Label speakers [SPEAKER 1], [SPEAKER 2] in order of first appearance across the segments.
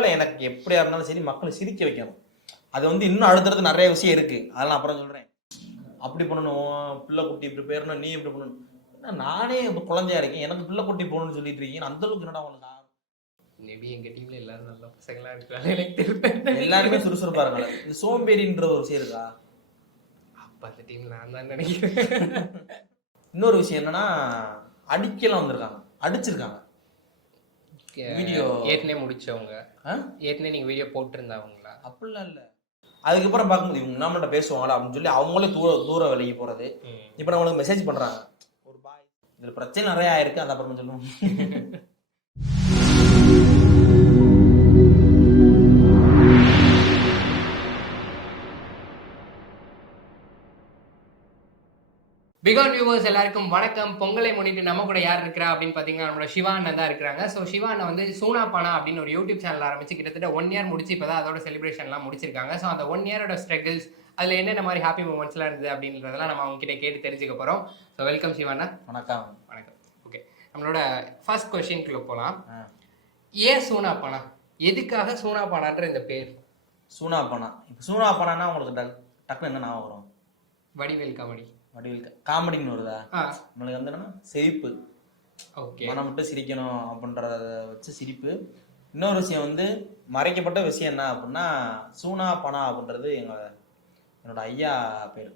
[SPEAKER 1] மக்களை எனக்கு எப்படியா இருந்தாலும் சரி மக்களை சிரிக்க வைக்கணும். அது வந்து இன்னும் அடுத்தடுத்து நிறைய விஷயம் இருக்கு. அதெல்லாம் அப்புறம் சொல்றேன். அப்படி பண்ணணும் பிள்ளை குட்டி இப்படி பேரணும் நீ இப்படி பண்ணணும். நானே இப்ப குழந்தையா இருக்கேன். எனக்கு பிள்ளை குட்டி போகணும்னு சொல்லிட்டு இருக்கீங்க. அந்த அளவுக்கு என்னடா ஆர்வம்?
[SPEAKER 2] மேபி எங்க டீம்ல எல்லாரும் நல்ல பசங்களா இருக்காங்க. எனக்கு தெரியல
[SPEAKER 1] எல்லாருமே சுறுசுறுப்பா இருக்காங்க. இந்த சோம்பேறின்ற ஒரு விஷயம் இருக்கா?
[SPEAKER 2] அப்ப அந்த டீம் நான் தான் நினைக்கிறேன்.
[SPEAKER 1] இன்னொரு விஷயம் என்னன்னா அடிக்கலாம் வந்திருக்காங்க. அடிச்சிருக்காங்க. Video.
[SPEAKER 2] ஏற்கனவே முடிச்சவங்க? ஏற்கனவே நீங்க வீடியோ போட்டிருந்தவங்களா?
[SPEAKER 1] அப்படிலாம் இல்ல. அதுக்கப்புறம் பார்க்கும்போது இவங்க நம்மள்ட்ட பேசுவாங்களா அப்படின்னு சொல்லி அவங்களே தூர தூர விலகி போறது. இப்போ நம்மளுக்கு மெசேஜ் பண்றாங்க. ஒரு பாய். இதுல பிரச்சனை நிறைய ஆயிருக்கு. அது அப்புறமா சொல்லுவோம்.
[SPEAKER 2] பிகான் வியூவர்ஸ் எல்லாருக்கும் வணக்கம். பொங்கலை முன்னிட்டு நம்ம கூட யார் இருக்கிறா அப்படின்னு பார்த்தீங்கன்னா நம்மளோட சிவா அண்ணன் தான் இருக்கிறாங்க. ஸோ சிவா அண்ணன் வந்து சூனா பானா அப்படின்னு ஒரு யூடியூப் சேனல் ஆரம்பிச்சு கிட்டத்தட்ட ஒன் இயர் முடிச்சு இப்போ தான் அதோட செலிப்ரேஷன்லாம் முடிச்சிருக்காங்க. ஸோ அந்த ஒன் இயரோட ஸ்ட்ரகிள்ஸ் அதில் என்னென்ன மாதிரி ஹாப்பி மூமெண்ட்ஸ்லாம் இருந்தது அப்படின்றதெல்லாம் நம்ம அவங்க கிட்ட கேட்டு தெரிஞ்சுக்க போகிறோம் ஸோ வெல்கம் சிவா அண்ணா.
[SPEAKER 1] வணக்கம்.
[SPEAKER 2] வணக்கம். ஓகே நம்மளோட ஃபர்ஸ்ட் கொஸ்டின்குள்ள போகலாம். ஏன் சூனா பானா எதுக்காக சூனா பானான்ற இந்த பேர்?
[SPEAKER 1] சூனா பணா இப்போ சூனா பணான்னா உங்களுக்கு டக் டக்குன்னு என்ன ஞாபகம் வரும்?
[SPEAKER 2] வடிவேல் காமெடி
[SPEAKER 1] வடிவில் காமெடின்னு வருதா? நம்மளுக்கு வந்து என்னன்னா சிரிப்பு.
[SPEAKER 2] ஓகே.
[SPEAKER 1] மனம் விட்டு சிரிக்கணும் அப்படின்றத வச்சு சிரிப்பு. இன்னொரு விஷயம் வந்து மறைக்கப்பட்ட விஷயம் என்ன அப்படின்னா சூனா பணா அப்படின்றது எங்க என்னோட ஐயா பேர்.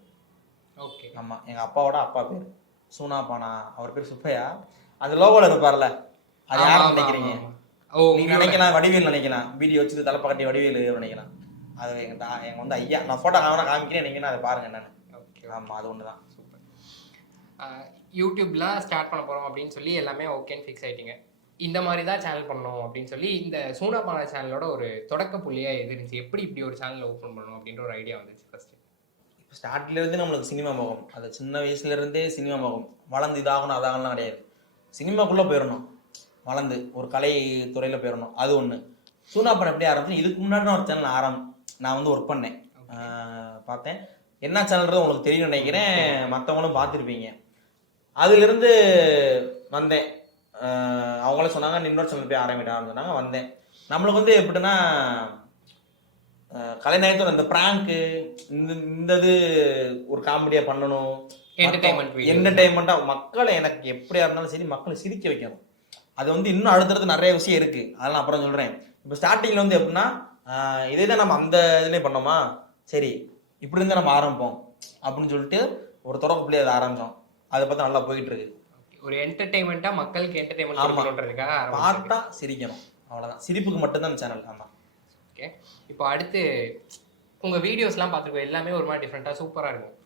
[SPEAKER 2] ஓகே.
[SPEAKER 1] ஆமா எங்க அப்பாவோட அப்பா பேர். சூனா பானா அவர் பேர் சுப்பையா. அந்த லோகோல இருப்பார்ல அது யார் நினைக்கிறீங்க.
[SPEAKER 2] ஓ
[SPEAKER 1] நீங்க நினைக்கலாம் வடிவேல் நினைக்கலாம். வீடியோ வச்சுட்டு தலைப்பக்கட்டி வடிவேல் நினைக்கலாம். அது எங்க எங்க வந்து ஐயா. நான் போட்டோ காமனா காமிக்கிறேன் நீங்க அதை பாருங்க என்னன்னு.
[SPEAKER 2] ஓகே
[SPEAKER 1] ஆமா அது ஒண்ணுதான்.
[SPEAKER 2] சூப்பர். யூடியூப்லாம் ஸ்டார்ட் பண்ண போகிறோம் அப்படின்னு சொல்லி எல்லாமே ஓகேன்னு ஃபிக்ஸ் ஆயிட்டீங்க. இந்த மாதிரி தான் சேனல் பண்ணணும் அப்படின்னு சொல்லி இந்த சூனா பானா சேனலோட ஒரு தொடக்க புள்ளியாக எது இருந்துச்சு? எப்படி இப்படி ஒரு சேனல் ஓப்பன் பண்ணணும் அப்படின்ற ஒரு ஐடியா வந்துச்சு ஃபர்ஸ்ட்
[SPEAKER 1] ஸ்டார்ட்ல இருந்து நம்மளுக்கு சினிமா முகம் அது சின்ன வயசுல இருந்தே சினிமா முகம் வளர்ந்து இதாகணும் அதாகணும் கிடையாது. சினிமாக்குள்ள போயிடணும் வளர்ந்து ஒரு கலை துறையில போயிடணும் அது ஒண்ணு. சூனா படம் எப்படி ஆரம்பிச்சு இதுக்கு முன்னாடி நான் ஒரு சேனல் ஆரம் நான் வந்து ஒர்க் பண்ணேன். பார்த்தேன். என்ன சேனல்ன்றது உங்களுக்கு தெரியும் நினைக்கிறேன். மற்றவங்களும் பார்த்துருப்பீங்க. அதுல இருந்து வந்தேன். ஆஹ் அவங்களே சொன்னாங்க "நீ இன்னொரு சேனல் போய் ஆரம்பிட்டான்னு சொன்னாங்க வந்தேன். நம்மளுக்கு வந்து எப்படின்னா கலைநயத்தோட இந்த பிராங்க்கு இந்த இந்த இது ஒரு காமெடியா பண்ணணும். என்டர்டைன்மெண்டா மக்களை எனக்கு எப்படியா இருந்தாலும் சரி மக்களை சிரிக்க வைக்கணும். அது வந்து இன்னும் அடுத்தடுத்து நிறைய விஷயம் இருக்கு. அதெல்லாம் அப்புறம் சொல்றேன். இப்போ ஸ்டார்டிங்ல வந்து எப்படின்னா இதே தான் நம்ம அந்த இதுலயே பண்ணோமா? சரி இப்படி இருந்தா நம்ம ஆரம்பிப்போம். அப்படின்னு சொல்லிட்டு ஒரு தொடக்க புள்ளி அதை ஆரம்பிச்சோம். அதை பார்த்தா நல்லா போயிட்டு இருக்கு
[SPEAKER 2] ஒரு என்டர்டைன்மெண்ட்டாக மக்களுக்கு என்டர்டைன்மெண்ட்
[SPEAKER 1] ஆமா.
[SPEAKER 2] கொடுக்கணுன்றதுக்காக ஆரம்பிச்சிருக்கு
[SPEAKER 1] பார்த்தா சிரிக்கணும். அவ்வளவுதான். சிரிப்புக்கு மட்டும்தான் சேனல் ஆமா.
[SPEAKER 2] ஓகே இப்போ அடுத்து உங்கள் வீடியோஸ்லாம் பார்த்துருக்கோம். எல்லாமே ஒரு மாதிரி டிஃப்ரெண்ட்டாக சூப்பராக இருக்கும்.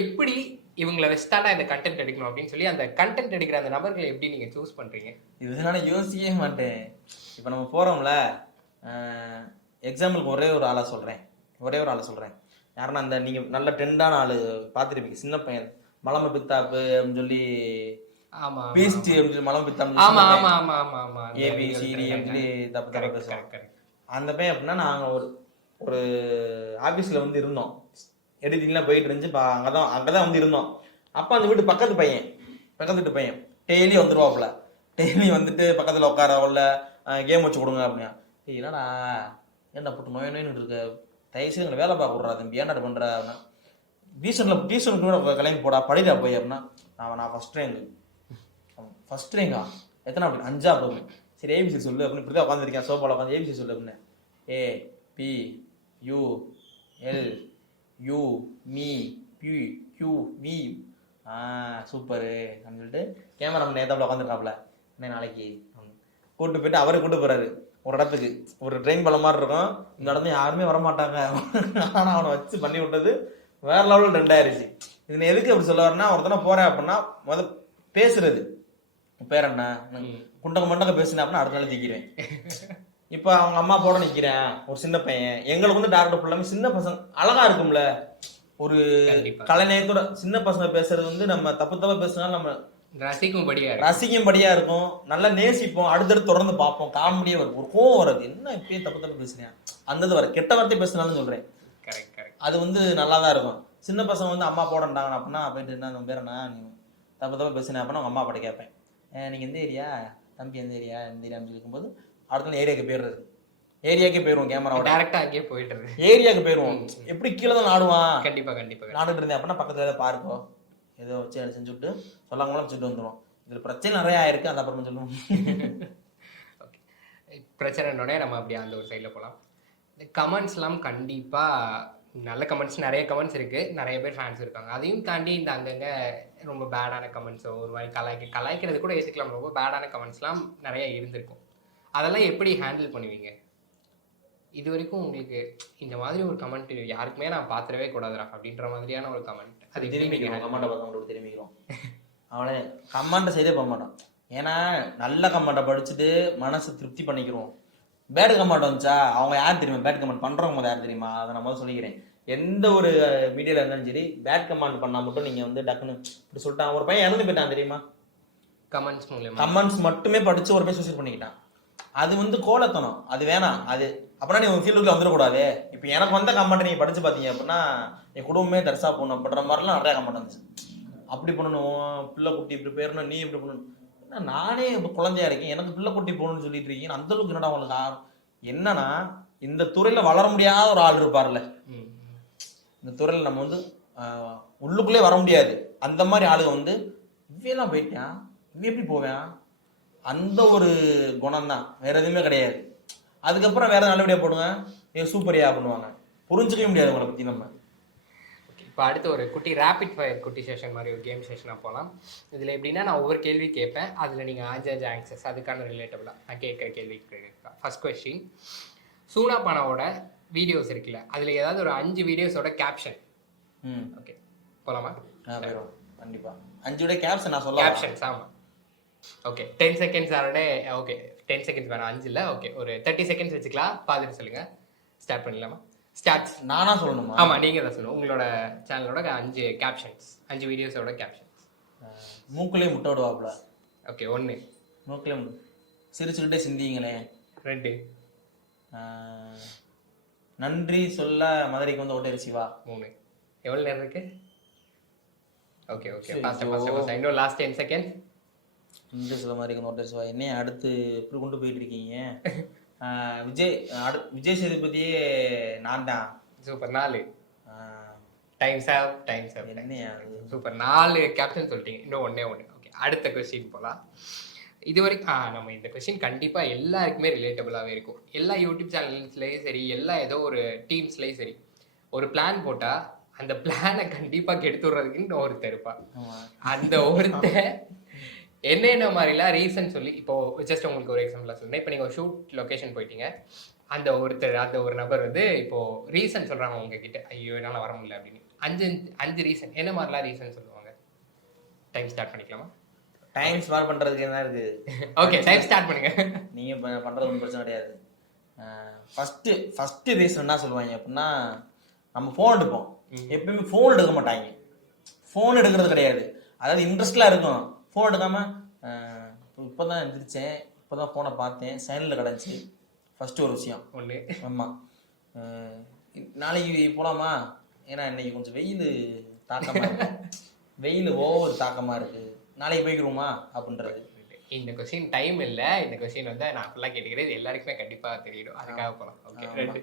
[SPEAKER 2] எப்படி இவங்களை வச்சுதாண்டா இந்த கண்டென்ட் எடுக்கணும் அப்படின்னு சொல்லி அந்த கண்டென்ட் எடுக்கிற அந்த நபர்களை எப்படி நீங்கள் சூஸ் பண்ணுறீங்க
[SPEAKER 1] இதனால யோசிக்கவே மாட்டேன். இப்போ நம்ம போறோம்ல எக்ஸாம்பிளுக்கு ஒரே ஒரு ஆளா சொல்றேன். ஒரே ஒரு ஆளை சொல்றேன். யாருன்னா அந்த நீங்க நல்ல ட்ரெண்டான ஆளு பார்த்துருப்பீங்க. சின்ன பையன். மலம பித்தாப்பு அப்படின்னு சொல்லி
[SPEAKER 2] ஆமாம்
[SPEAKER 1] பீஸ்ட் அப்படின்னு சொல்லி மலம பித்தாப்பு
[SPEAKER 2] ஆமா ஆமா ஆமா ஆமா ஆமா.
[SPEAKER 1] ஏபி சிடி சொல்லி தப்பு தப்பு
[SPEAKER 2] கரெக்ட்
[SPEAKER 1] அந்த பையன் அப்படின்னா நாங்க ஒரு ஒரு ஆபீஸ்ல வந்து இருந்தோம். எடிட்டிங்லாம் போயிட்டு இருந்துச்சு. பா- அங்கதான் அங்கதான் வந்து இருந்தோம். அப்ப அந்த வீட்டு பக்கத்து பையன் பக்கத்து வீட்டு பையன். டெய்லி வந்துருவாப்புல. டெய்லி வந்துட்டு பக்கத்துல உட்கார உள்ள கேம் வச்சு கொடுங்க அப்படின்னா. "ஏய், என்னடா? ஏன்டா போட்டு நோய் நோயின்னு இருக்க? தயவு செய்து எங்களை வேலை பார்க்க விட்றா தம்பி. ஏன்னா பண்ற? அப்படின்னா டியூஷன்ல டியூஷனுக்கு கூட கிளம்பி போடா படிடா போய் அப்படின்னா நான் நான் ஃபர்ஸ்ட் ரேங்க் ஃபர்ஸ்ட் ரேங்கா எத்தனை அப்படி அஞ்சா போகும் சரி ஏபிசி சொல்லு அப்படின்னு இப்படி தான் உட்காந்துருக்கேன் சோஃபால உட்காந்து ஏபிசி சொல்லு அப்படின்னு. A B U L U me P Q V ah super அப்படின்னு சொல்லிட்டு கேமரா நம்ம நேத்தாப்புல உட்காந்துருக்காப்புல என்ன நாளைக்கு. கூப்பிட்டு கூட்டு போயிட்டு அவரே கூட்டு போகிறாரு ஒரு இடத்துக்கு. ஒரு ட்ரெயின் பல மாதிரி இருக்கும். இந்த இடத்துல யாருமே வர மாட்டாங்க ஆனா அவனை வச்சு பண்ணி விட்டது வேற லெவலில் ட்ரெண்ட் ஆயிருச்சு. இது எதுக்கு அப்படி சொல்ல வரேன்னா ஒருத்தனை போறேன் அப்படின்னா முத பேசுறது. பேர் என்ன? குண்டக மண்டக பேசுனேன் அப்படின்னா அடுத்த நாள் தூக்கிடுவேன் இப்ப அவங்க அம்மா போட நிக்கிறேன். ஒரு சின்ன பையன். எங்களுக்கு வந்து டேரக்டர் ஃபுல்லாமே சின்ன பசங்க அழகா இருக்கும்ல. ஒரு. கலைநயத்தோட சின்ன பசங்க பேசுறது வந்து நம்ம தப்பு தப்பா பேசினாலும் நம்ம
[SPEAKER 2] ரசிக்கும்படியா
[SPEAKER 1] ரசிக்கும்படியா இருக்கும். நல்லா நேசிப்போம். அடுத்தடுத்து தொடர்ந்து பார்ப்போம். காமெடியே வரும். ஒரு கோவம் வராது. என்ன இப்பயே தப்பு தப்பு பேசுறேன் அந்த இது வர கெட்ட வார்த்தை பேசினாலும் சொல்றேன்.
[SPEAKER 2] கரெக்ட் கரெக்ட்
[SPEAKER 1] அது வந்து நல்லா தான் இருக்கும். சின்ன பசங்க வந்து அம்மா போடண்டாங்க அப்படின்னா போயிட்டு என்ன பேர் என்ன நீ தப்பு தப்பா பேசுனேன் அப்படின்னா உங்க அம்மா பாட்ட கேட்பேன். "அஹ் நீங்க எந்த ஏரியா? தம்பி எந்த ஏரியா? எந்த ஏரியான்னு சொல்லி இருக்கும்போது அடுத்த ஏரியாவுக்கு போயிடுறது. ஏரியாக்கே போயிருவோம் கேமராவோட
[SPEAKER 2] டேரக்டா அங்கேயே போயிட்டுறது
[SPEAKER 1] ஏரியாக்கு போயிருவோம். எப்படி கீழே தான் ஆடுவான்
[SPEAKER 2] கண்டிப்பா கண்டிப்பா
[SPEAKER 1] நானுட்டு இருந்தேன் அப்படின்னா பக்கத்துல பார்க்கோ. ஏதோ வச்சு அடிச்சுன்னு சொல்லிட்டு சொல்லாமலாம் வச்சுட்டு வந்துடும் இதில் பிரச்சனை நிறையா ஆயிருக்கு அது அப்புறமா சொல்லுவோம்.
[SPEAKER 2] ஓகே பிரச்சனைனோட நம்ம அப்படியே அந்த ஒரு சைடில் போகலாம் இந்த கமெண்ட்ஸ்லாம் கண்டிப்பாக நல்ல கமெண்ட்ஸ் நிறைய கமெண்ட்ஸ் இருக்குது நிறைய பேர் ஃபேன்ஸ் இருக்காங்க. அதையும் தாண்டி இந்த அங்கங்கே ரொம்ப பேடான கமெண்ட்ஸோ ஒரு மாதிரி கலாய்க்க கலாய்க்கிறது கூட ஏற்றுக்கலாம் ரொம்ப பேடான கமெண்ட்ஸ்லாம் நிறைய இருந்திருக்கும். அதெல்லாம் எப்படி ஹேண்டில் பண்ணுவீங்க? இது வரைக்கும் உங்களுக்கு இந்த மாதிரி ஒரு கமெண்ட் யாருக்குமே நான் பார்த்துடவே கூடாதுடா அப்படின்ற மாதிரியான ஒரு கமெண்ட் அது
[SPEAKER 1] திரும்பிக்கிறோம் கமெண்ட்டை பார்த்து உங்களுக்கு திரும்பிக்கிறோம். அவளே கமெண்ட்டை சைடே பண்ண மாட்டோம். ஏன்னா நல்ல கமெண்ட்டை படிச்சுட்டு மனசு திருப்தி பண்ணிக்கிறோம். பேட் கமெண்ட் வந்துச்சா? அவங்க யார் தெரியுமா? பேட் கமெண்ட் பண்றவங்க முதல்ல யார் தெரியுமா? அதை நான் முதல்ல சொல்லிக்கிறேன். எந்த ஒரு மீடியால இருந்தாலும் சரி பேட் கமெண்ட் பண்ணா மட்டும் நீங்க வந்து டக்குன்னு இப்படி சொல்லிட்டான் ஒரு பையன் இறந்து போயிட்டான் தெரியுமா?
[SPEAKER 2] கமெண்ட்ஸ் மூலியமா.
[SPEAKER 1] கமெண்ட்ஸ் மட்டுமே படிச்சு ஒரு பையன் சூசைட் பண்ணிக்கிட்டான். அது வந்து கோலத்தனம். அது வேணாம். அது அப்படின்னா நீ உங்க ஃபீல்டுக்குள்ள வந்துடக்கூடாது இப்போ எனக்கு வந்த கமெண்ட் நீங்க படிச்சு பார்த்தீங்க அப்படின்னா என் குடும்பமே தரிசா போகணும் அப்படின்ற மாதிரிலாம் நிறைய கமெண்ட் வந்துச்சு. அப்படி பண்ணணும் பிள்ளை குட்டி இப்படி பேரணும் நீ இப்படி பண்ணணும் நானே இப்போ குழந்தையா இருக்கேன். எனக்கு பிள்ளை குட்டி போகணும்னு சொல்லிட்டு இருக்கீங்க. அந்த அளவுக்கு என்னடா உங்களுக்கு ஆர்வம்? என்னன்னா இந்த துறையில வளர முடியாத ஒரு ஆள் இருப்பார்ல. இந்த துறையில நம்ம வந்து உள்ளுக்குள்ளே வர முடியாது. அந்த மாதிரி ஆளுங்க வந்து இவையெல்லாம் போயிட்டான். இவன் எப்படி போவேன்? அந்த ஒரு குணம் தான் வேற எதுவுமே கிடையாது. அதுக்கப்புறம் வேற நல்லபடியா போடுங்க. சூப்பரியா பண்ணுவாங்க. புரிஞ்சுக்கவே முடியாது உங்களை பத்தி நம்ம.
[SPEAKER 2] இப்போ அடுத்து ஒரு குட்டி ரேபிட் ஃபயர் குட்டி செஷன் மாதிரி ஒரு கேம் செஷனாக போகலாம் இதில் எப்படின்னா நான் ஒவ்வொரு கேள்வி கேட்பேன். அதில் நீங்கள் அஞ்சு ஆன்சர்ஸ் அதுக்கான ரிலேட்டபிளாக நான் கேட்குற கேள்வி ஃபர்ஸ்ட் கொஸ்டின் சூனா பானாவோட வீடியோஸ் இருக்குல்ல அதில் ஏதாவது ஒரு அஞ்சு வீடியோஸோட கேப்ஷன்
[SPEAKER 1] ம்.
[SPEAKER 2] ஓகே போகலாமா
[SPEAKER 1] ஆ, போயிடும் கண்டிப்பா. அஞ்சு விட கேப்ஸ் நான் சொல்ல
[SPEAKER 2] கேப்ஷன்ஸ் ஆமாம் ஓகே டென் செகண்ட்ஸ் ஆரோட ஓகே டென் செகண்ட்ஸ் வேணாம். அஞ்சு இல்லை? ஓகே ஒரு தேர்ட்டி செகண்ட்ஸ் வச்சுக்கலாம். பார்த்துட்டு சொல்லுங்கள் ஸ்டார்ட் பண்ணிடலாமா? ஸ்டார்ட்ஸ்
[SPEAKER 1] நானா சொல்லணுமா?
[SPEAKER 2] ஆமா நீங்க தான் சொல்லணும். உங்களோட சேனலோட அஞ்சு கேப்ஷன்ஸ் அஞ்சு வீடியோஸோட கேப்ஷன்ஸ்
[SPEAKER 1] மூக்குலயே முட்டை விடுவாப்புல.
[SPEAKER 2] ஓகே ஒன்று
[SPEAKER 1] மூக்குலயே சிரிச்சுக்கிட்டே சிந்திங்களே.
[SPEAKER 2] ரெண்டு.
[SPEAKER 1] நன்றி சொல்ல மதுரைக்கு வந்து ஓட்டை சிவா.
[SPEAKER 2] மூணு. எவ்வளோ நேரம் இருக்கு? ஓகே ஓகே இன்னும் லாஸ்ட் டென் செகண்ட்
[SPEAKER 1] நன்றி சொல்ல மாதிரி ஓட்டை சிவா என்னைய அடுத்து இப்படி கொண்டு போயிட்டு இருக்கீங்க? விஜய் அடு விஜய் சேதுபதியே நான் தான்
[SPEAKER 2] சூப்பர் நாலு.
[SPEAKER 1] ஆஹ்,
[SPEAKER 2] டைம் சேவ் டைம் சேவ்
[SPEAKER 1] என்னையா அது?
[SPEAKER 2] சூப்பர் நாலு கேப்ஷன் சொல்லிட்டீங்க. இன்னும் ஒண்ணே ஒன்று ஓகே அடுத்த கொஸ்டின் போகலாம் இது வரைக்கும் நம்ம இந்த கொஸ்டின் கண்டிப்பாக எல்லாருக்குமே ரிலேட்டபுளாகவே இருக்கும். எல்லா யூடியூப் சேனல்ஸ்லேயும் சரி எல்லா ஏதோ ஒரு டீம்ஸ்லேயும் சரி ஒரு பிளான் போட்டால் அந்த பிளானை கண்டிப்பாக கெடுத்துடுறதுக்குன்னு ஒருத்தர் இருப்பான்.
[SPEAKER 1] ஆமா.
[SPEAKER 2] அந்த ஒருத்தன் என்னென்ன மாதிரிலாம் ரீசன் சொல்லி இப்போ ஜஸ்ட் உங்களுக்கு ஒரு எக்ஸாம்பிளாக சொல்லுங்கள் இப்போ நீங்கள் ஒரு ஷூட் லொக்கேஷன் போயிட்டீங்க. அந்த ஒருத்தர் அந்த ஒரு நபர் வந்து இப்போ ரீசன் சொல்கிறாங்க உங்ககிட்ட. ஐயோ என்னால் வர முடியல அப்படின்னு. அஞ்சு அஞ்சு ரீசன் என்ன மாதிரிலாம் ரீசன் சொல்லுவாங்க? டைம் ஸ்டார்ட் பண்ணிக்கலாமா?
[SPEAKER 1] டைம் ஸ்பேர் பண்றதுக்கு என்ன இருக்கு?
[SPEAKER 2] ஓகே டைம் ஸ்டார்ட் பண்ணுங்க.
[SPEAKER 1] நீங்க ப- பண்றது ஒன்றும் பிரச்சனை கிடையாது. ஃபர்ஸ்ட் ஃபர்ஸ்ட் ரீசன் என்ன சொல்லுவாங்க அப்படின்னா நம்ம ஃபோன் எடுப்போம். எப்பயுமே ஃபோன் எடுக்க மாட்டாங்க. ஃபோன் எடுக்கிறது கிடையாது. அதாவது இன்ட்ரெஸ்ட்லாம் இருக்கும் ஃபோன் எடுக்காம ஆஹ், இப்போ தான் எந்திரிச்சேன். இப்போ தான் ஃபோனை பார்த்தேன். சைனில் கிடந்துச்சு. ஃபர்ஸ்ட் ஒரு விஷயம்.
[SPEAKER 2] ஒன்று
[SPEAKER 1] ஆமாம் நாளைக்கு போலாமா? ஏன்னா இன்னைக்கு கொஞ்சம் வெயில் தாக்கமா இருக்கு. வெயில் ஓவர் தாக்கமா இருக்கு. நாளைக்கு போய்க்கிறோமா அப்படின்றது.
[SPEAKER 2] இந்த கொஸ்டின் டைம் இல்லை. இந்த கொஸ்டின் வந்து நான் ஃபுல்லாக கேட்டுக்கிறேன். எல்லாருக்குமே கண்டிப்பாக தெரியும். அதுக்காக போகலாம் ஓகே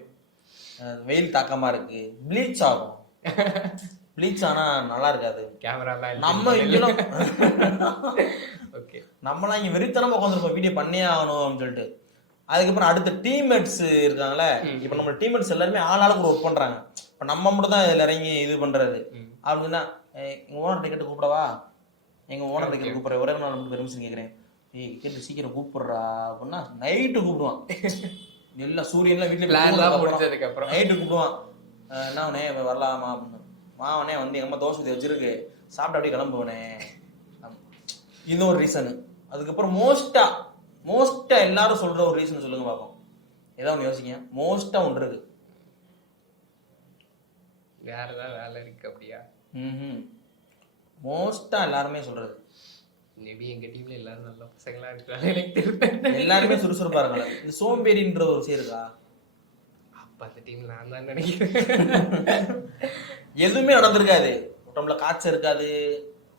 [SPEAKER 1] வெயில் தாக்கமா இருக்கு. ப்ளீச் ஆகும். ப்ளீச் ஆனா நல்லா இருக்காது.
[SPEAKER 2] கேமராலாம்
[SPEAKER 1] நம்ம இங்கெல்லாம்
[SPEAKER 2] ஓகே
[SPEAKER 1] நம்மலாம் இங்க வெறித்தனமா உட்காந்துருப்போம் வீடியோ பண்ணே ஆகணும் அப்படின்னு சொல்லிட்டு. அதுக்கப்புறம் அடுத்த டீம்மேட்ஸ் இருக்காங்களே இப்போ நம்ம டீம்மேட்ஸ் எல்லாருமே ஆள் ஆளுக்கு ஒர்க் பண்றாங்க. இப்போ நம்ம மட்டும் தான் இதுல இறங்கி இது பண்றது
[SPEAKER 2] ம்.
[SPEAKER 1] அப்படின்னா எங்க ஓனர் டிக்கெட் கூப்பிடவா? எங்க ஓனர் டிக்கெட் கூப்பிடுற ஒரே நாள் மட்டும் பெர்மிஷன் கேட்குறேன் ஏய் கேட்டு சீக்கிரம் கூப்பிடுறா. அப்படின்னா நைட்டு கூப்பிடுவான். எல்லாம் சூரியன்லாம்
[SPEAKER 2] பிளான்லாம்
[SPEAKER 1] வீட்டுல
[SPEAKER 2] முடிஞ்சதுக்கப்புறம்
[SPEAKER 1] நைட்டு கூப்பிடுவான். என்ன வரலாமா? அப்படின்னு. மாவனே வந்து எங்க அம்மா தோசை ஊத்தி வச்சிருக்கு. சாப்பிட்டு அப்படியே கிளம்புவனே. இது ஒரு ரீசனு அதுக்கப்புறம் மோஸ்டா மோஸ்டா எல்லாரும் சொல்ற ஒரு ரீசன் சொல்லுங்க பார்ப்போம் ஏதாவது ஒன்று யோசிங்க. மோஸ்டா ஒன்று இருக்கு.
[SPEAKER 2] வேற ஏதாவது வேலை இருக்கு அப்படியா?
[SPEAKER 1] ம் மோஸ்டா எல்லாருமே சொல்றது.
[SPEAKER 2] மேபி எங்க டீம்ல எல்லாரும் நல்ல பசங்களா இருக்கிறாங்க எனக்கு தெரியல
[SPEAKER 1] எல்லாருமே சுறுசுறுப்பா இருக்காங்க. இந்த சோம்பேறின்ற ஒரு விஷயம் இருக்கா?
[SPEAKER 2] அப்ப அந்த டீம்ல நான் தான் நினைக்கிறேன்.
[SPEAKER 1] எதுவுமே நடந்திருக்காது. உடம்புல காய்ச்சல் இருக்காது.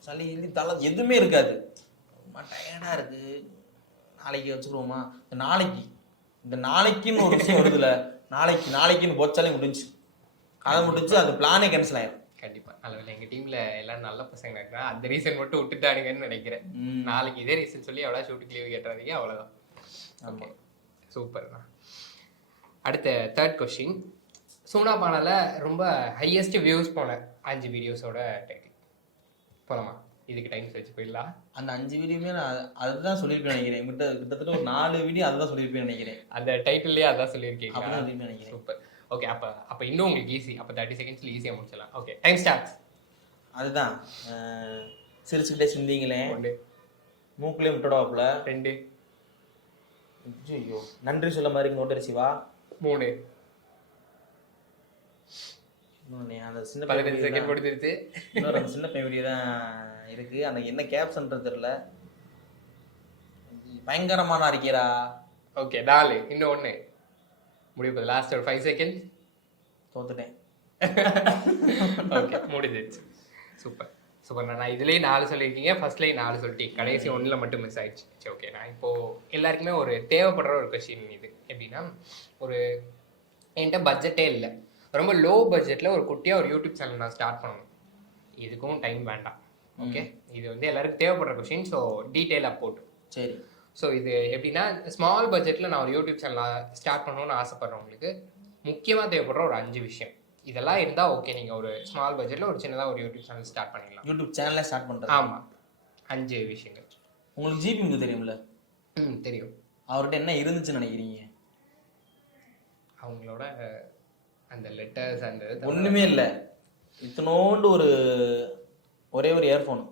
[SPEAKER 1] சளி கிளி தலை எதுவுமே இருக்காது. ரொம்ப டயர்டா இருக்கு. நாளைக்கு வச்சுக்கிருவோமா நாளைக்கு. இந்த நாளைக்குன்னு ஒரு விஷயம் வருதுல நாளைக்கு நாளைக்குன்னு போச்சாலே முடிஞ்சு கதை முடிஞ்சு அந்த பிளானே கேன்சல் ஆயிடும்
[SPEAKER 2] கண்டிப்பா. நல்ல எங்க டீம்ல எல்லாம் நல்ல பசங்க இருக்கிறா அந்த ரீசன் மட்டும் விட்டுட்டானுங்கன்னு நினைக்கிறேன். நாளைக்கு இதே ரீசன் சொல்லி எவ்வளோ ஷூட்டுக்கு லீவ் கேட்டுறாதீங்க. அவ்வளவுதான்.
[SPEAKER 1] ஆமா.
[SPEAKER 2] சூப்பர் தான். அடுத்த தேர்ட் கொஸ்டின் சோனா பானால ரொம்ப ஹையஸ்ட் வியூஸ் போன அஞ்சு வீடியோஸோட டைட்டில் போலாமா? இதுக்கு டைம் வச்சு போயிடலாம்.
[SPEAKER 1] அந்த அஞ்சு வீடியோமே நான் அது- அதுதான் சொல்லியிருப்பேன் நினைக்கிறேன். கிட்ட கிட்டத்தட்ட ஒரு நாலு வீடியோ அதுதான் சொல்லியிருப்பேன் நினைக்கிறேன்.
[SPEAKER 2] அந்த டைட்டில்லே அதான்
[SPEAKER 1] சொல்லியிருப்பேன் நினைக்கிறேன்.
[SPEAKER 2] சூப்பர் ஓகே அப்போ அப்போ இன்னும் உங்களுக்கு ஈஸி அப்போ தேர்ட்டி செகண்ட்ஸ்ல ஈஸியாக முடிச்சிடலாம். ஓகே டைம் ஸ்டார்ட்
[SPEAKER 1] அதுதான். சிரிச்சுக்கிட்டே சிந்திங்களே.
[SPEAKER 2] ஒன்று
[SPEAKER 1] மூக்குலயே விட்டுடுவாப்புல
[SPEAKER 2] ரெண்டு.
[SPEAKER 1] ஐயோ நன்றி சொல்ல மாதிரி நோட்டரி சிவா
[SPEAKER 2] மூணு.
[SPEAKER 1] அந்த சின்ன
[SPEAKER 2] பதினஞ்சு செகண்ட். கொடுத்துருச்சு
[SPEAKER 1] இன்னொரு அந்த சின்ன பையன் வீடியோ தான் இருக்கு. அந்த என்ன கேப்ஷன்றது தெரியல. பயங்கரமான அறிக்கையரா
[SPEAKER 2] ஓகே நாலு. இன்னும் ஒன்று முடிவு லாஸ்ட் ஒரு ஃபைவ் செகண்ட்
[SPEAKER 1] தோத்துட்டேன்.
[SPEAKER 2] ஓகே முடிஞ்சிருச்சு. சூப்பர் சூப்பர் நான் இதுலேயே நாலு சொல்லியிருக்கீங்க. ஃபர்ஸ்ட்லேயே நாலு சொல்லிட்டீங்க கடைசி ஒன்றில் மட்டும் மிஸ் ஆயிடுச்சு. சரி ஓகே நான் இப்போ எல்லாருக்குமே ஒரு தேவைப்படுற ஒரு கொஷின் இது. எப்படின்னா ஒரு என்கிட்ட பட்ஜெட்டே இல்லை. ரொம்ப லோ பட்ஜெட்டில் ஒரு குட்டியாக ஒரு யூடியூப் சேனல் நான் ஸ்டார்ட் பண்ணணும். இதுக்கும் டைம் வேண்டாம். ஓகே இது வந்து எல்லாருக்கும் தேவைப்படுற கொஷின் ஸோ டீட்டெயிலாக போட்டு.
[SPEAKER 1] சரி.
[SPEAKER 2] ஸோ இது எப்படின்னா ஸ்மால் பட்ஜெட்டில் நான் ஒரு யூடியூப் சேனல் ஸ்டார்ட் பண்ணணும்னு ஆசைப்படுறவங்களுக்கு முக்கியமாக தேவைப்படுற ஒரு அஞ்சு விஷயம். இதெல்லாம் இருந்தால் ஓகே நீங்கள் ஒரு ஸ்மால் பட்ஜெட்டில் ஒரு சின்னதாக ஒரு யூடியூப் சேனல் ஸ்டார்ட் பண்ணிடலாம்.
[SPEAKER 1] யூடியூப் சேனலே ஸ்டார்ட் பண்றது.
[SPEAKER 2] ஆமாம் அஞ்சு விஷயங்கள்.
[SPEAKER 1] உங்களுக்கு ஜிபி உங்களுக்கு தெரியும்ல?
[SPEAKER 2] ம் தெரியும்.
[SPEAKER 1] அவர்கிட்ட என்ன இருந்துச்சுன்னு நினைக்கிறீங்க?
[SPEAKER 2] அவங்களோட அந்த லெட்டர்ஸ் அந்த
[SPEAKER 1] ஒண்ணுமே இல்லை. இத்தனோண்டு ஒரு ஒரே ஒரு இயர்ஃபோன்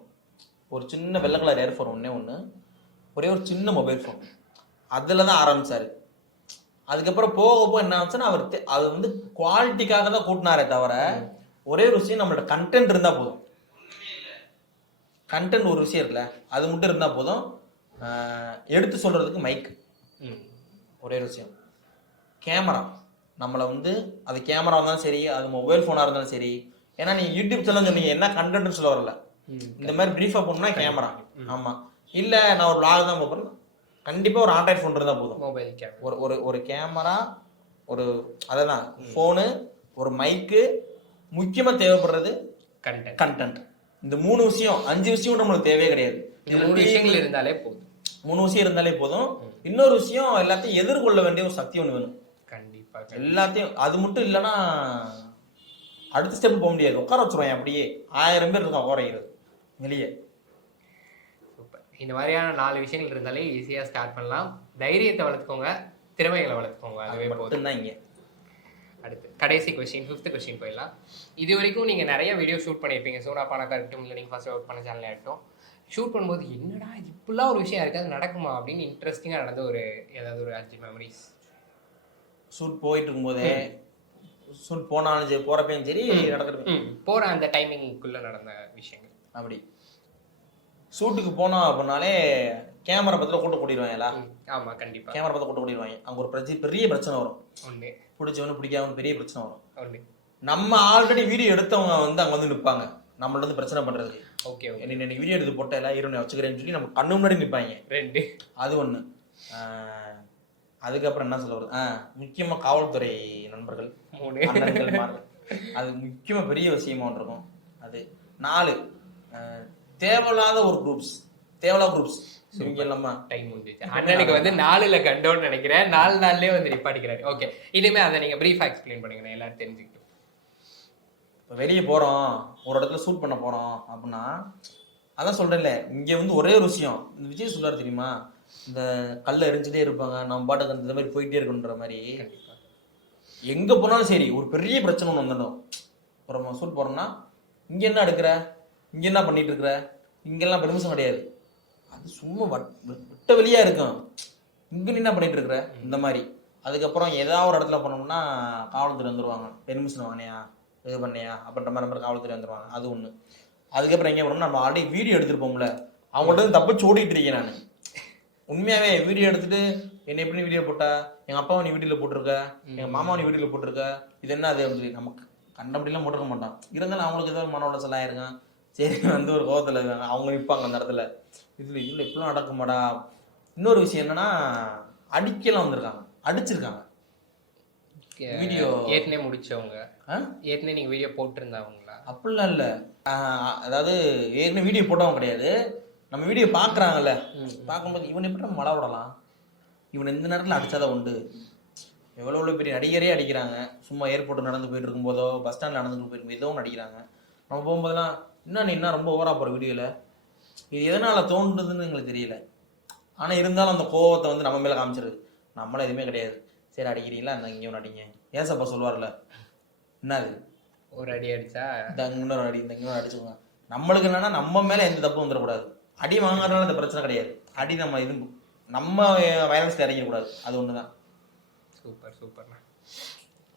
[SPEAKER 1] ஒரு சின்ன வெள்ளை கலர் இயர்ஃபோன் ஒண்ணே ஒன்று ஒரே ஒரு சின்ன மொபைல் ஃபோன் அதில் தான் ஆரம்பிச்சாரு. அதுக்கப்புறம் போக போக என்ன ஆச்சுன்னா அவர் அது வந்து குவாலிட்டிக்காக தான் கூட்டினாரே தவிர ஒரே ஒரு விஷயம் நம்மளோட கண்டென்ட் இருந்தா போதும். கண்டென்ட் ஒரு விஷயம் இருக்குல்ல அது மட்டும் இருந்தா போதும். எடுத்து சொல்றதுக்கு மைக்
[SPEAKER 2] ம்.
[SPEAKER 1] ஒரே ஒரு விஷயம். கேமரா நம்மளை வந்து அது கேமரா இருந்தாலும் சரி அது மொபைல் ஃபோனாக இருந்தாலும் சரி ஏன்னா நீங்க யூடியூப் சேனல் சொன்னீங்க என்ன கண்டென்ட் சொல்ல வரல. இந்த மாதிரி பிரீஃபாக போகணும்னா கேமரா ஆமா. இல்ல நான் ஒரு vlog தான் போகிறேன் கண்டிப்பா ஒரு ஆண்ட்ராய்ட் ஃபோன் இருந்தால் போதும்.
[SPEAKER 2] மொபைல்
[SPEAKER 1] ஒரு ஒரு ஒரு கேமரா ஒரு அதான் ஃபோனு ஒரு மைக்கு முக்கியமா தேவைப்படுறது
[SPEAKER 2] கண்டென்ட்
[SPEAKER 1] கண்டென்ட் இந்த மூணு விஷயம் அஞ்சு விஷயம் நம்மளுக்கு தேவையே கிடையாது.
[SPEAKER 2] இந்த மூணு விஷயங்கள் இருந்தாலே போதும்.
[SPEAKER 1] மூணு விஷயம் இருந்தாலே போதும். இன்னொரு விஷயம் எல்லாத்தையும் எதிர்கொள்ள வேண்டிய ஒரு சக்தி ஒன்று வேணும். எல்லாத்தையும் அது மட்டும் இல்லைன்னா அடுத்த ஸ்டெப் போக முடியாது. உட்கார வச்சுருவாங்க அப்படியே. ஆயிரம் பேர் இருக்கும் உட்காரைகிறது வெளியே.
[SPEAKER 2] சூப்பர். இந்த மாதிரியான நாலு விஷயங்கள் இருந்தாலே ஈஸியா ஸ்டார்ட் பண்ணலாம். தைரியத்தை வளர்த்துக்கோங்க திறமைகளை வளர்த்துக்கோங்க. அதுவே போதும்.
[SPEAKER 1] மட்டும்தான் இங்க.
[SPEAKER 2] அடுத்து கடைசி கொஸ்டின் ஃபிஃப்த் கொஸ்டின் போயிடலாம். இது வரைக்கும் நீங்கள் நிறைய வீடியோ ஷூட் பண்ணியிருப்பீங்க. சோனா பானாக்கா இருக்கட்டும் இல்லை நீங்கள் ஃபர்ஸ்ட் ஒர்க் பண்ண சேனலாக இருக்கட்டும் ஷூட் பண்ணும்போது என்னடா இப்படிலாம் ஒரு விஷயம் இருக்குது அது நடக்குமா? அப்படின்னு இன்ட்ரெஸ்டிங்காக நடந்த ஒரு ஏதாவது ஒரு அஞ்சு மெமரிஸ்
[SPEAKER 1] ஷூட் போயிட்டு இருக்கும்போதே ஷூட் போனாலும் சரி போறப்பையும் சரி
[SPEAKER 2] ம். போகிற அந்த டைமிங்குள்ளே நடந்த விஷயங்கள்.
[SPEAKER 1] அப்படி. ஷூட்டுக்கு போனோம் அப்படின்னாலே கேமரா பத்திரம் கூட்ட கூட்டிடுவாங்களா?
[SPEAKER 2] ம். ஆமாம் கண்டிப்பாக
[SPEAKER 1] கேமரா பத்திரம் கூட்ட கூட்டிடுவாங்க. அங்க ஒரு பிரச்சனை பெரிய பிரச்சனை வரும்.
[SPEAKER 2] ஒன்று
[SPEAKER 1] பிடிச்சவனு பிடிக்காம பெரிய பிரச்சனை வரும். நம்ம ஆல்ரெடி வீடியோ எடுத்தவங்க வந்து அங்க வந்து நிப்பாங்க. நம்மள்ட்ட வந்து பிரச்சனை பண்றதுக்கு.
[SPEAKER 2] Okay okay.
[SPEAKER 1] நீ வீடியோ எடுத்து போட்ட எல்லாம் ஹீரோனை வச்சுக்கிறேன்னு சொல்லி நம்ம கண்ணு முன்னாடி நிப்பாங்க.
[SPEAKER 2] ரெண்டு.
[SPEAKER 1] அது ஒண்ணு. அதுக்கப்புறம் என்ன சொல்ல வருது ஆஹ் முக்கியமா காவல்துறை நண்பர்கள். அது முக்கியமா பெரிய விஷயமா இருக்கும். அது நாலு தேவையில்லாத ஒரு குரூப்ஸ் தேவையில்லாத குரூப்ஸ்
[SPEAKER 2] டைம் முடிஞ்சிச்சு அண்ணனுக்கு வந்து நாலுல கண்டோன்னு நினைக்கிறேன். நாலு நாள்லயே வந்து நிப்பாட்டிக்கிறாரு. ஓகே இனிமே அதை நீங்கள் ப்ரீஃபாக எக்ஸ்பிளைன் பண்ணுங்க. எல்லாரும் தெரிஞ்சுக்கிட்டோம்
[SPEAKER 1] இப்போ வெளியே போறோம். ஒரு இடத்துல ஷூட் பண்ண போறோம். அப்படின்னா அதான் சொல்றேன்ல இங்க வந்து ஒரே ஒரு விஷயம். இந்த விஜய் சொல்றாரு தெரியுமா? இந்த கல்ல எரிஞ்சுட்டே இருப்பாங்க நம்ம பாட்டுக்கு அந்த மாதிரி போயிட்டே இருக்குன்ற மாதிரி. எங்க போனாலும் சரி ஒரு பெரிய பிரச்சனை ஒன்று வந்துடும். ஒரு ஷூட் போறோம்னா இங்க என்ன எடுக்கிற? இங்க என்ன பண்ணிட்டு இருக்கிற? இங்கெல்லாம் பெர்மிஷன் கிடையாது. அது சும்மா வட்- விட்ட வெளியா இருக்கும். இங்க என்ன பண்ணிட்டு இருக்கிற? இந்த மாதிரி. அதுக்கப்புறம் ஏதாவது ஒரு இடத்துல போனோம்னா காவல்துறை வந்துருவாங்க. பெர்மிஷன் வாங்கினியா? இது பண்ணியா? அப்படின்ற மாதிரி நம்பர் காவல்துறை வந்துருவாங்க. அது ஒண்ணு. அதுக்கப்புறம் எங்க போனோம்னா நம்ம ஆல்ரெடி வீடியோ எடுத்துருப்போம்ல அவங்கள்ட்ட தப்பிச்சு ஓடிட்டு இருக்கேன் நான். உண்மையாவே வீடியோ எடுத்துட்டு என்ன எப்படி வீடியோ போட்டா? எங்க அப்பாவை நீ வீடியோல போட்டிருக்க? எங்க மாமாவை நீ வீடியோல போட்டிருக்க? இது என்ன அது சொல்லி நமக்கு கண்டபடியெல்லாம் போட்டிருக்க மாட்டான். இருந்தாலும் அவங்களுக்கு ஏதோ ஒரு மன உளைச்சல் ஆயிருங்க. சரி வந்து ஒரு இருக்காங்க. அவங்க நிற்பாங்க அந்த இடத்துல. இதுல இதுல இப்படிலாம் நடக்குமாடா? இன்னொரு விஷயம் என்னன்னா அடிக்கலாம் வந்திருக்காங்க. அடிச்சிருக்காங்க. Video.
[SPEAKER 2] ஏற்கனவே முடிச்சவங்க? ஏற்கனவே நீங்க வீடியோ போட்டிருந்தவங்களா?
[SPEAKER 1] அப்படிலாம் இல்லை. அதாவது ஏற்கனவே வீடியோ போட்டவங்க கிடையாது. நம்ம வீடியோ பார்க்குறாங்கல்ல பார்க்கும்போது இவன் எப்படி நம்ம மழை விடலாம்? இவன் எந்த நேரத்தில் அடிச்சாதான் உண்டு. எவ்வளோ எவ்வளோ பெரிய நடிகரே அடிக்கிறாங்க. சும்மா ஏர்போர்ட் நடந்து போயிட்டு இருக்கும்போதோ பஸ் ஸ்டாண்டில் நடந்து போயிட்டு ஏதோ ஒன்று அடிக்கிறாங்க. நம்ம போகும்போதெல்லாம் என்ன நீ என்ன ரொம்ப ஓவரா போகிற வீடியோவில் இது எதனால் தோன்றுதுன்னு எங்களுக்கு தெரியல. ஆனால் இருந்தாலும் அந்த கோவத்தை வந்து நம்ம மேலே காமிச்சிருது. நம்மளாம் எதுவுமே கிடையாது. சரி அடிக்கிறீங்களா? அந்த இங்கே ஒன்று அடிங்க. ஏசப்பா சொல்லுவார்ல என்னது?
[SPEAKER 2] ஒரு அடி அடிச்சா?
[SPEAKER 1] இந்த இன்னொரு அடி இந்த இன்னொரு அடிச்சுக்கோங்க. நம்மளுக்கு என்னன்னா நம்ம மேல எந்த தப்பும் வந்துடக்கூடாது. அடி வாங்குறதுனால இந்த பிரச்சனை கிடையாது. அடி நம்ம இது நம்ம வயலன்ஸ்ல இறங்கிடக்கூடாது அது ஒண்ணுதான்.
[SPEAKER 2] சூப்பர் சூப்பர்ண்ணா.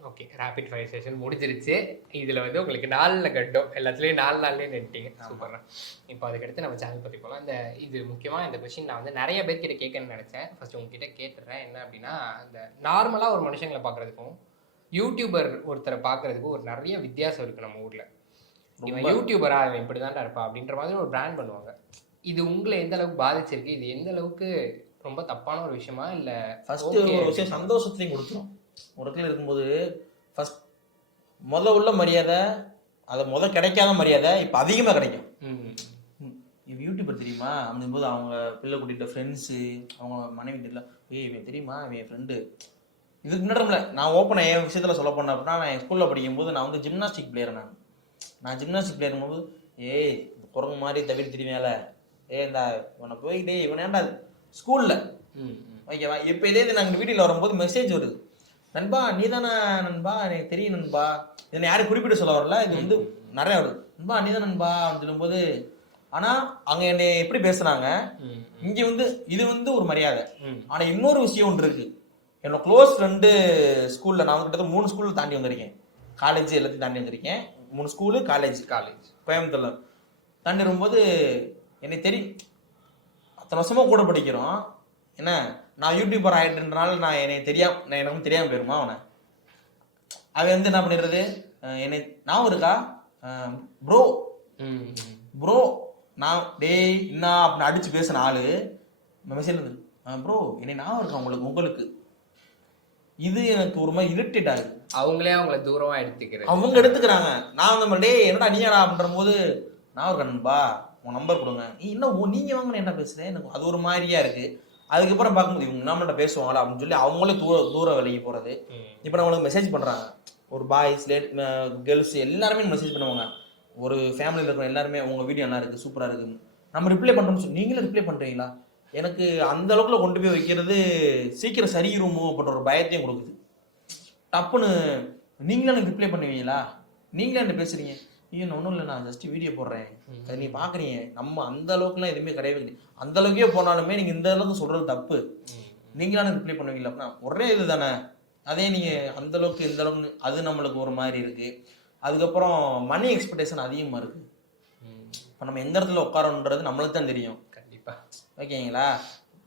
[SPEAKER 2] ஓகே ரேபிட் ஃபயர் செஷன் முடிஞ்சிருச்சு. இதில் வந்து உங்களுக்கு நாலில் கட்டும் எல்லாத்துலேயும் நாலு நாள்லேயே நின்ட்டீங்க சூப்பர்ண்ணா. இப்போ அதுக்கடுத்து நம்ம சேனல் பற்றி போகலாம் இந்த இது முக்கியமாக இந்த கொஷின் நான் வந்து நிறைய பேர்கிட்ட கேட்கணும்னு நினச்சேன். ஃபர்ஸ்ட் உங்ககிட்ட கேட்டுடுறேன் என்ன அப்படின்னா இந்த நார்மலாக ஒரு மனுஷங்களை பார்க்குறதுக்கும் யூடியூபர் ஒருத்தரை பார்க்குறதுக்கும் ஒரு நிறைய வித்தியாசம் இருக்குது நம்ம ஊரில். இவன் யூடியூபரா இவன் இப்படி தான்டா இருப்பா அப்படின்ற மாதிரி ஒரு பிராண்ட் பண்ணுவாங்க. இது உங்களை எந்த அளவுக்கு பாதிச்சிருக்கு? இது எந்த அளவுக்கு ரொம்ப தப்பான ஒரு விஷயமா? இல்லை
[SPEAKER 1] ஃபர்ஸ்ட் ஒரு விஷயம் சந்தோஷத்தையும் கொடுத்துரும். ஒரு இடத்துல இருக்கும்போது ஃபர்ஸ்ட் முத உள்ள மரியாதை அது முத கிடைக்காத மரியாதை இப்போ அதிகமாக கிடைக்கும். யூடியூபர் தெரியுமா? அப்படிங்கும்போது அவங்க பிள்ளை கூட்டிகிட்ட ஃப்ரெண்ட்ஸு அவங்க மனைவி தெரியல ஏய் இவன் தெரியுமா? இவன் ஃப்ரெண்டு இதுக்கு முன்னாடி நான் ஓப்பனாக என் விஷயத்தில் சொல்ல போனேன் அப்படின்னா நான் என் ஸ்கூலில் படிக்கும்போது நான் வந்து ஜிம்னாஸ்டிக் பிளேயர் நான். நான் ஜிம்னாஸ்டிக் பிளேயர் போது ஏய் குரங்கு மாதிரி தவிர தெரியுமேல ஏய் இந்த இவனை போய் டேய் இவன் ஏன்டா ஸ்கூலில். ஓகேவா இப்போ இதே இது நாங்கள் வீட்டில் வரும்போது மெசேஜ் வருது. நண்பா நீ தானே நண்பா? எனக்கு தெரியும் நண்பா. இதை யாரும் குறிப்பிட்டு சொல்ல வரல. இது வந்து நிறைய வருது. நண்பா நீ தான் நண்பா அப்படின்னு சொல்லும்போது ஆனால் அங்கே என்னை எப்படி பேசுனாங்க? இங்கே வந்து இது வந்து ஒரு மரியாதை. ஆனால் இன்னொரு விஷயம் ஒன்று இருக்கு. என்னோட க்ளோஸ் ஃப்ரெண்டு ஸ்கூலில் நான் கிட்டத்தட்ட மூணு ஸ்கூலில் தாண்டி வந்திருக்கேன். காலேஜ் எல்லாத்தையும் தாண்டி வந்திருக்கேன். மூணு ஸ்கூலு காலேஜ்
[SPEAKER 2] காலேஜ்
[SPEAKER 1] கோயம்புத்தூர்ல. தாண்டி வரும்போது எனக்கு தெரியும் அத்தனை வருஷமா கூட படிக்கிறோம். என்ன? நான் யூடியூபர் ஆயிட்டுன்றனால நான் எனக்கு தெரியாம நான் எனக்கு தெரியாம போயிருமா அவனை? அவன் வந்து என்ன பண்ணிடுறது? என்னை ஞாபகம் இருக்கா? ப்ரோ ப்ரோ நான் டேய் என்ன அப்படின்னு அடிச்சு பேசின ஆளு. மெசேஜ் ப்ரோ என்னை ஞாபகம் இருக்கா உங்களுக்கு உங்களுக்கு? இது எனக்கு ஒரு மாதிரி இரிட்டேட் ஆகுது.
[SPEAKER 2] அவங்களே அவங்கள தூரமா எடுத்துக்கிறது.
[SPEAKER 1] அவங்க எடுத்துக்கிறாங்க. நான் வந்து டேய் என்னடா நீயாடா அப்படின்ற போது நான் ஒரு உன் நம்பர் கொடுங்க. நீ இன்னும் உன் நீங்க வாங்க என்ன பேசுறேன் எனக்கு அது ஒரு மாதிரியா இருக்கு. அதுக்கப்புறம் பார்க்கும்போது இவங்க நம்மள்ட்ட பேசுவாங்களா அப்படின்னு சொல்லி அவங்களே தூர தூர விலகி போறது.
[SPEAKER 2] ம்.
[SPEAKER 1] இப்போ நம்மளுக்கு மெசேஜ் பண்றாங்க ஒரு பாய்ஸ் லேட் கேர்ள்ஸ் எல்லாருமே மெசேஜ் பண்ணுவாங்க. ஒரு ஃபேமிலியில் இருக்கிற எல்லாருமே உங்க வீடியோ நல்லா இருக்கு சூப்பரா இருக்கு. நம்ம ரிப்ளை பண்றோம்னு சொல்லி நீங்களும் ரிப்ளை பண்றீங்களா? எனக்கு அந்த அளவுக்குல கொண்டு போய் வைக்கிறது சீக்கிரம் சரியிருமோ அப்படின்ற ஒரு பயத்தையும் கொடுக்குது. டப்புன்னு நீங்களும் எனக்கு ரிப்ளை பண்ணுவீங்களா? நீங்களே என்ன பேசுறீங்க? நான் ஒன்றும் இல்லை நான் ஜஸ்ட் வீடியோ போடுறேன். அதை நீ பார்க்குறீங்க நம்ம அந்த அளவுக்குலாம் எதுவுமே கிடையவே கிடையாது. அந்த அளவுக்கே போனாலுமே நீங்கள் இந்த அளவுக்கு சொல்கிறது தப்பு. நீங்களான ரிப்ளை பண்ணுவீங்களா அப்படின்னா ஒரே இது தானே. அதே நீங்கள் அந்த அளவுக்கு இந்த அளவுக்கு அது நம்மளுக்கு ஒரு மாதிரி இருக்கு. அதுக்கப்புறம் மணி எக்ஸ்பெக்டேஷன் அதிகமாக இருக்கு.
[SPEAKER 2] ம்
[SPEAKER 1] இப்போ நம்ம எந்த இடத்துல உட்காரோன்றது நம்மளுக்கு தான் தெரியும்.
[SPEAKER 2] கண்டிப்பா.
[SPEAKER 1] ஓகேங்களா?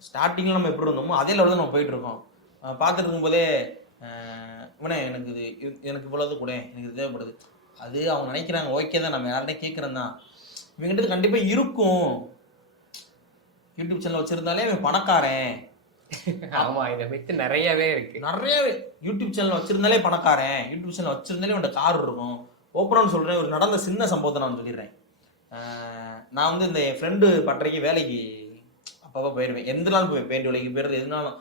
[SPEAKER 1] ஸ்டார்டிங்கில் நம்ம எப்படி இருந்தோமோ அதே லெவலில் நம்ம போயிட்டு இருக்கோம். அஹ் பார்த்துட்டு இருக்கும்போதே இவனே எனக்கு இது எனக்கு இவ்வளவு கூட எனக்கு இது தேவைப்படுது. அது அவங்க நினைக்கிறாங்க ஓகே தான் நம்ம யார்கிட்ட கேட்குறேன் தான். இவங்கிட்ட கண்டிப்பாக இருக்கும். யூடியூப் சேனல் வச்சிருந்தாலே அவன் பணக்காரன்.
[SPEAKER 2] ஆமா இந்த மித்து நிறையவே இருக்கு.
[SPEAKER 1] நிறைய யூடியூப் சேனல் வச்சிருந்தாலே பணக்காரன். யூடியூப் சேனல் வச்சிருந்தாலே உன்ட கார் இருக்கும். ஓப்பனாக சொல்கிறேன் ஒரு நடந்த சின்ன சம்பவத்தை நான் சொல்லிடுறேன். நான் வந்து இந்த என் ஃப்ரெண்டு பட்டறைக்கு வேலைக்கு அப்பப்போ போயிடுவேன் எந்த நாள் போவேன்? பெயிண்ட் வேலைக்கு போயிடுறது எதுனாலும்.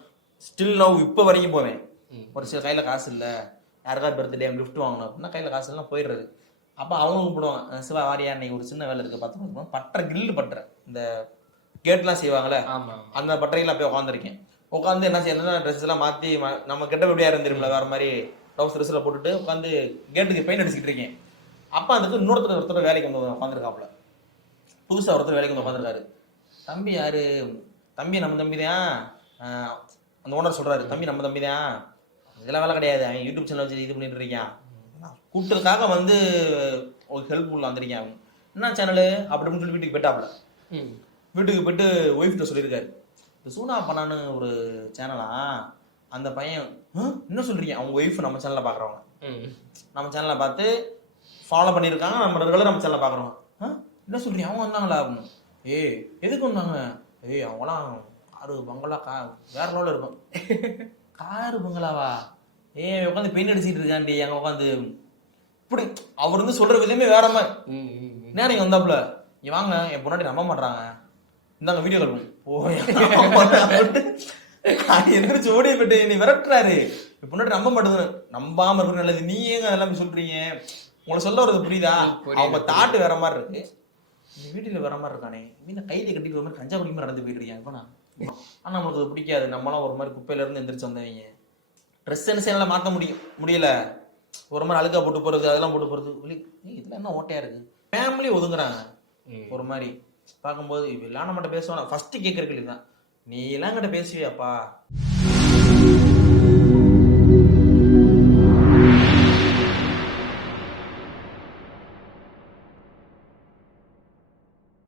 [SPEAKER 1] ஸ்டில் நவ் இப்போ வரைக்கும் போவேன். ஒரு சில கையில் காசு இல்லை. யாருக்காவது பர்த்டே gift வாங்கணும் அப்படின்னா கையில் காசு எல்லாம் போயிடுறது. அப்போ அவங்க கூப்பிடுவாங்க அஹ் சிவா வாரியா இன்னைக்கு ஒரு சின்ன வேலை இருக்குது பார்த்து பட்டறை கிரில் பட்டறை. இந்த கேட்லாம் செய்வாங்கல்ல?
[SPEAKER 2] ஆமா
[SPEAKER 1] அந்த பட்டறையில் போய் உட்காந்துருக்கேன் உட்காந்து என்ன செய்யணும்னா ட்ரெஸ் எல்லாம் மாற்றி நம்ம கெட்ட எப்படியா இருந்துருமில்ல வேற மாதிரி ட்ரௌஸ் ட்ரெஸ்ஸில் போட்டுட்டு உட்காந்து கேட்டுக்கு பெயிண்ட் அடிச்சுக்கிட்டு இருக்கேன். அப்போ அதுக்கு இன்னொருத்தர் ஒருத்தர் வேலைக்கு வந்து உட்காந்துருக்காப்புல புதுசாக ஒருத்தர் வேலைக்கு வந்து உட்காந்துருக்காரு தம்பி யாரு? தம்பி நம்ம தம்பி தான் அந்த ஓனர் சொல்றாரு தம்பி நம்ம தம்பி தான் இதெல்லாம் வேலை கிடையாது. அவன் யூடியூப் சேனல் வச்சு இது பண்ணிட்டு இருக்கான் கூப்பிட்டதுக்காக வந்து ஒரு ஹெல்ப்ஃபுல்லாக வந்திருக்கேன் அவன் என்ன சேனலு அப்படின்னு சொல்லி வீட்டுக்கு போயிட்டாப்புல.
[SPEAKER 2] ம்.
[SPEAKER 1] வீட்டுக்கு போயிட்டு ஒய்ஃப்ட்ட சொல்லியிருக்காரு. இந்த சூனா பண்ணான்னு ஒரு சேனலா அந்த பையன் "ஹம்? என்ன சொல்றீங்க? அவங்க ஒய்ஃப் நம்ம சேனலில் பார்க்குறவங்க நம்ம சேனலை பார்த்து ஃபாலோ பண்ணியிருக்காங்க. நம்ம ரெகுலர் நம்ம சேனலில் பார்க்குறோம் என்ன சொல்றீங்க? அவங்க வந்தாங்களா? அப்படின்னு. ஏய் எதுக்கு வந்தாங்க? ஏய் அவங்களாம் ஆறு பங்களா கா வேற லெவலில் இருக்கும். காரு பங்களாவா? ஏன் உட்காந்து பெயிண்ட் அடிச்சிட்டு இருக்காண்டி அங்க உட்காந்து. இப்படி அவர் வந்து சொல்ற விதமே வேற மாதிரி. நீங்க வந்தாப்புல இங்க வாங்க என் பொண்ணாடி நம்ப மாட்டாங்க இந்தாங்க வீடியோ கால் போய் எந்திரிச்சு ஓடி போயிட்டு நீ விரட்டுறாரு. என் பொண்ணாடி நம்ப மாட்டேங்குது. நம்பாம இருக்கு நல்லது. நீ ஏங்க அதெல்லாம் சொல்றீங்க? உங்களை சொல்ல வரது புரியுதா? அவங்க தாட்டு வேற மாதிரி இருக்கு. இந்த வீட்டுல வேற மாதிரி இருக்கானே. இந்த கைதை கட்டிட்டு ஒரு மாதிரி கஞ்சா குடிக்க நடந்து போயிட்டு இருக்காங்க இப்ப நான் ஆனா நம்மளுக்கு அது பிடிக்காது. நம்மளாம் ஒரு மாதிரி குப்பையில இருந்து எந்திரிச்சு வந்தவங்க. ட்ரெஸ் செய்யலாம் மாத்த முடியும். முடியல. ஒரு மாதிரி அழுக்கா போட்டு போறது அதெல்லாம் போட்டு போறது. இதெல்லாம் என்ன ஓட்டையா இருக்கு? ஃபேமிலி ஒதுங்குறாங்க. ஒரு மாதிரி. பார்க்கும்போது இப்ப எல்லாம் நம்மகிட்ட பேசுவாங்க ஃபர்ஸ்ட் கேட்கற கேள்வி தான் நீ எல்லாம் கிட்ட பேசுவியாப்பா?